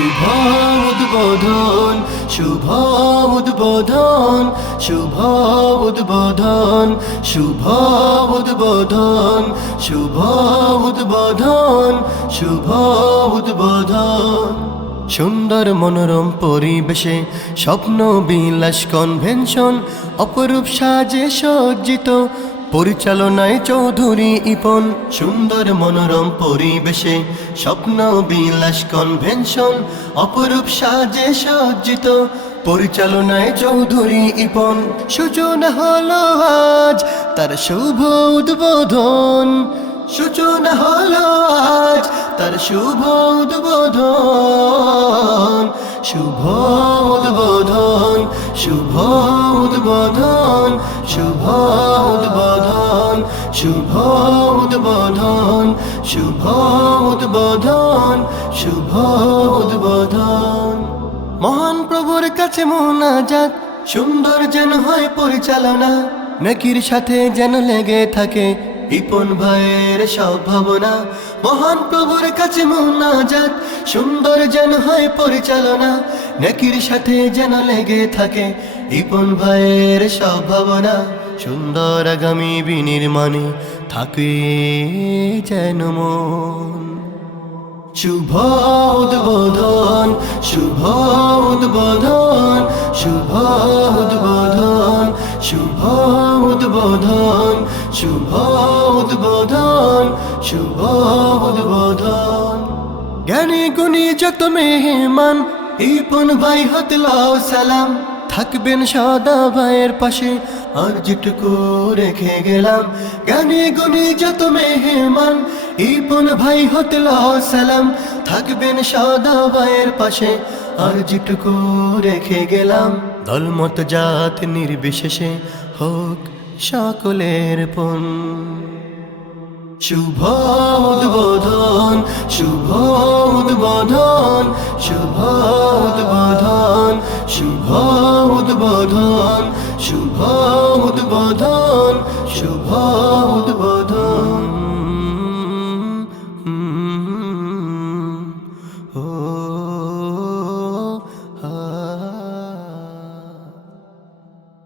শুভ উদ্বোধন শুভ উদ্বোধন শুভ উদ্বোধন শুভ উদ্বোধন শুভ উদ্বোধন শুভ উদ্বোধন সুন্দর মনোরম পরিবেশে স্বপ্ন বিলাস কনভেনশন অপরূপ সাজে সজ্জিত পরিচালনায় চৌধুরী ইপন, সুন্দর মনোরম পরিবেশে স্বপ্ন বিলাস কনভেনশন অপরূপ সাজে সজ্জিত। পরিচালনায় চৌধুরী ইপন, সূচনা হলো আজ তার শুভ উদ্বোধন। সূচনা হলো আজ তার শুভ উদ্বোধন। শুভ উদ্বোধন শুভ উদ্বোধন। শুভ উদ্বোধন শুভ উদ্বোধন শুভ উদ্বোধন শুভ উদ্বোধন। মহান প্রভুর কাছে মোনাজাত, সুন্দর যেন হয় পরিচালনা, নাকির সাথে যেন লেগে থাকে ইপন ভাইয়ের সব ভাবনা, মহান প্রভুর কাছে মোনাজাত, সুন্দর যেন হয় পরিচালনা, নাকির সাথে যেন লেগে থাকে ইপন ভাইয়ের সব ভাবনা, সুন্দর আগামী বিনির্মাণে থাকে যেন মন। শুভ উদ্বোধন শুভ উদ্বোধন শুভ উদ্বোধন শুভ উদ্বোধন। শুভ উদ্বোধন শুভ উদ্বোধন। জ্ঞানী গুণী যত মেহমান ইপন ভাই হতলাও সালাম। থাকবেন সদা ভাইয়ের পাশে, আর যেটুকু রেখে গেলাম। জ্ঞানী গুণী যত মেহমান ইপন ভাই হতল সালাম। থাকবেন সদা ভাইয়ের পাশে, আর যেটুকু রেখে গেলাম। দলমত জাত নির্বিশেষে হোক সকলের পণ শুভ উদ্বোধন শুভ উদ্বোধন শুভ উদ্বোধন শুভ উদ্বোধন শুভ উদ্বোধন শুভ উদ্বোধন ও